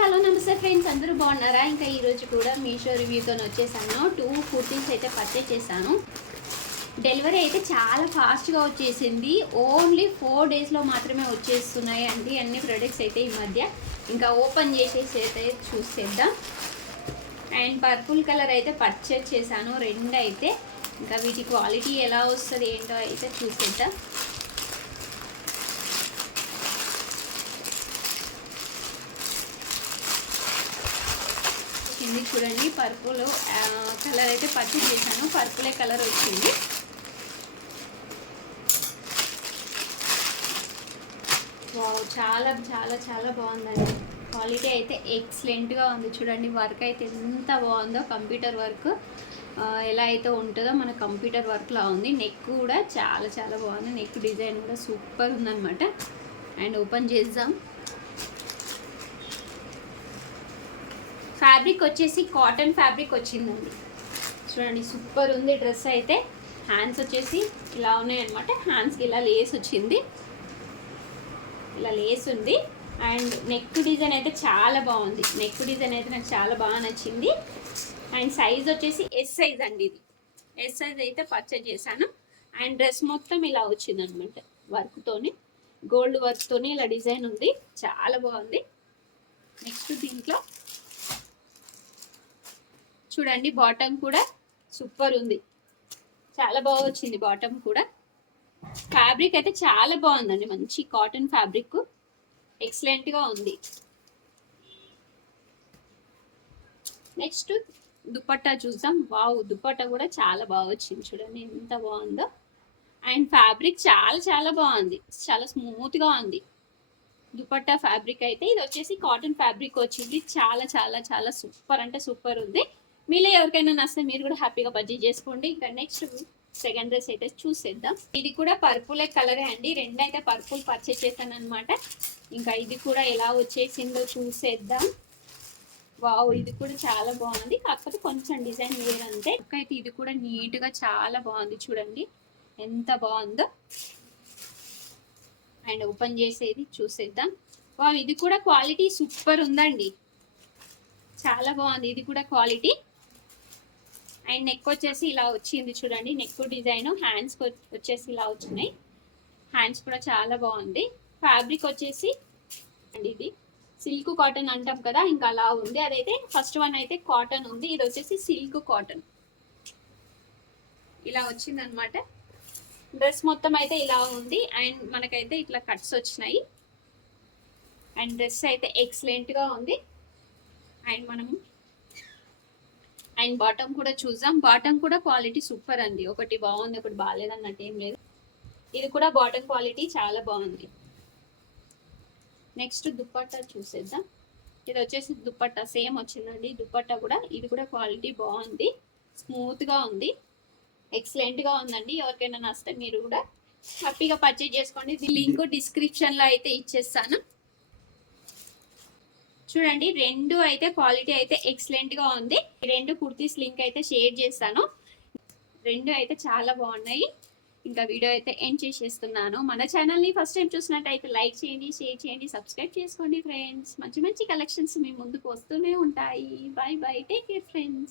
Hello నమస్తే friends, అందరూ బాగున్నారా? ఇంకా ఈరోజు కూడా మీషో రివ్యూతో వచ్చేసాను. 2 కుర్తీస్ అయితే పర్చేస్ చేశాను. డెలివరీ అయితే చాలా ఫాస్ట్గా వచ్చేసింది. ఓన్లీ 4 డేస్లో మాత్రమే వచ్చేస్తున్నాయి అండి అన్ని ప్రొడక్ట్స్ అయితే ఈ మధ్య. ఇంకా ఓపెన్ చేసేసి అయితే చూసేద్దాం. అండ్ పర్పుల్ కలర్ అయితే పర్చేస్ చేశాను 2 అయితే. ఇంకా వీటి క్వాలిటీ ఎలా వస్తుంది ఏంటో అయితే చూసేద్దాం. వచ్చింది చూడండి, పర్పుల్ కలర్ అయితే పర్చేస్ చేశాను. పర్పులే కలర్ వచ్చింది. వావ్, చాలా చాలా చాలా బాగుందండి. క్వాలిటీ అయితే ఎక్సలెంట్గా ఉంది. చూడండి వర్క్ అయితే ఎంత బాగుందో, కంప్యూటర్ వర్క్ ఎలా అయితే ఉంటుందో మన కంప్యూటర్ వర్క్లా ఉంది. నెక్ కూడా చాలా చాలా బాగుంది. నెక్ డిజైన్ కూడా సూపర్ ఉందన్నమాట. అండ్ ఓపెన్ చేద్దాం. ఫ్యాబ్రిక్ వచ్చేసి కాటన్ ఫ్యాబ్రిక్ వచ్చిందండి. చూడండి సూపర్ ఉంది డ్రెస్ అయితే. హ్యాండ్స్ వచ్చేసి ఇలా ఉన్నాయన్నమాట. హ్యాండ్స్కి ఇలా లేస్ వచ్చింది, ఇలా లేస్ ఉంది. అండ్ నెక్ డిజైన్ అయితే చాలా బాగుంది. నెక్ డిజైన్ అయితే నాకు చాలా బాగా నచ్చింది. అండ్ సైజ్ వచ్చేసి ఎస్ సైజ్ అండి. ఇది ఎస్ సైజ్ అయితే పర్చేజ్ చేశాను. అండ్ డ్రెస్ మొత్తం ఇలా వచ్చింది అనమాట. వర్క్తోని, గోల్డ్ వర్క్తోని ఇలా డిజైన్ ఉంది. చాలా బాగుంది. నెక్స్ట్ దీంట్లో చూడండి బాటమ్ కూడా సూపర్ ఉంది. చాలా బాగా వచ్చింది బాటమ్ కూడా. ఫ్యాబ్రిక్ అయితే చాలా బాగుందండి. మంచి కాటన్ ఫ్యాబ్రిక్, ఎక్సలెంట్గా ఉంది. నెక్స్ట్ దుపట్టా చూద్దాం. వావ్, దుపట్టా కూడా చాలా బాగా వచ్చింది. చూడండి ఎంత బాగుందో. అండ్ ఫ్యాబ్రిక్ చాలా చాలా బాగుంది. చాలా స్మూత్గా ఉంది దుపట్టా ఫ్యాబ్రిక్ అయితే. ఇది వచ్చేసి కాటన్ ఫ్యాబ్రిక్ వచ్చింది. చాలా చాలా చాలా సూపర్ అంటే సూపర్ ఉంది. మీలో ఎవరికైనా నచ్చితే మీరు కూడా హ్యాపీగా పర్చేజ్ చేసుకోండి. ఇంకా నెక్స్ట్ సెకండ్ డ్రెస్ అయితే చూసేద్దాం. ఇది కూడా పర్పుల్ కలరే అండి. 2 అయితే పర్పుల్ పర్చేజ్ చేశాను అనమాట. ఇంకా ఇది కూడా ఎలా వచ్చేసిందో చూసేద్దాం. వావ్, ఇది కూడా చాలా బాగుంది. కాకపోతే కొంచెం డిజైన్ వేరు అంతే. అయితే ఇది కూడా నీట్గా చాలా బాగుంది. చూడండి ఎంత బాగుందో. అండ్ ఓపెన్ చేసేది చూసేద్దాం. వావ్, ఇది కూడా క్వాలిటీ సూపర్ ఉందండి. చాలా బాగుంది ఇది కూడా క్వాలిటీ. అండ్ నెక్ వచ్చేసి ఇలా వచ్చింది చూడండి. నెక్ డిజైన్, హ్యాండ్స్ వచ్చేసి ఇలా వచ్చినాయి. హ్యాండ్స్ కూడా చాలా బాగుంది. ఫ్యాబ్రిక్ వచ్చేసి అండ్ ఇది సిల్క్ కాటన్ అంటాం కదా, ఇంకా అలా ఉంది. అదైతే ఫస్ట్ వన్ అయితే కాటన్ ఉంది. ఇది వచ్చేసి సిల్క్ కాటన్ ఇలా వచ్చింది అనమాట. డ్రెస్ మొత్తం అయితే ఇలా ఉంది. అండ్ మనకైతే ఇట్లా కట్స్ వచ్చినాయి. అండ్ డ్రెస్ అయితే ఎక్సలెంట్గా ఉంది. అండ్ మనము అండ్ బాటమ్ కూడా చూద్దాం. బాటమ్ కూడా క్వాలిటీ సూపర్ అండి. ఒకటి బాగుంది, ఒకటి బాగాలేదు అన్నట్టు ఏం లేదు. ఇది కూడా బాటమ్ క్వాలిటీ చాలా బాగుంది. నెక్స్ట్ దుపట్టా చూసేద్దాం. ఇది వచ్చేసి దుపట్టా సేమ్ వచ్చిందండి. దుపట్టా కూడా ఇది కూడా క్వాలిటీ బాగుంది, స్మూత్గా ఉంది, ఎక్సలెంట్గా ఉందండి. ఎవరికైనా నచ్చితే మీరు కూడా హ్యాపీగా పర్చేజ్ చేసుకోండి. ఇది లింక్ డిస్క్రిప్షన్లో అయితే ఇచ్చేస్తాను. చూడండి 2 అయితే క్వాలిటీ అయితే ఎక్సలెంట్ గా ఉంది. 2 కుర్తీస్ లింక్ అయితే షేర్ చేస్తాను. 2 అయితే చాలా బాగున్నాయి. ఇంకా వీడియో అయితే ఎండ్ చేసేస్తున్నాను. మన ఛానల్ని ఫస్ట్ టైం చూసినట్టయితే లైక్ చేయండి, షేర్ చేయండి, సబ్స్క్రైబ్ చేసుకోండి ఫ్రెండ్స్. మంచి మంచి కలెక్షన్స్ మీ ముందుకు వస్తూనే ఉంటాయి. By by, take care friends.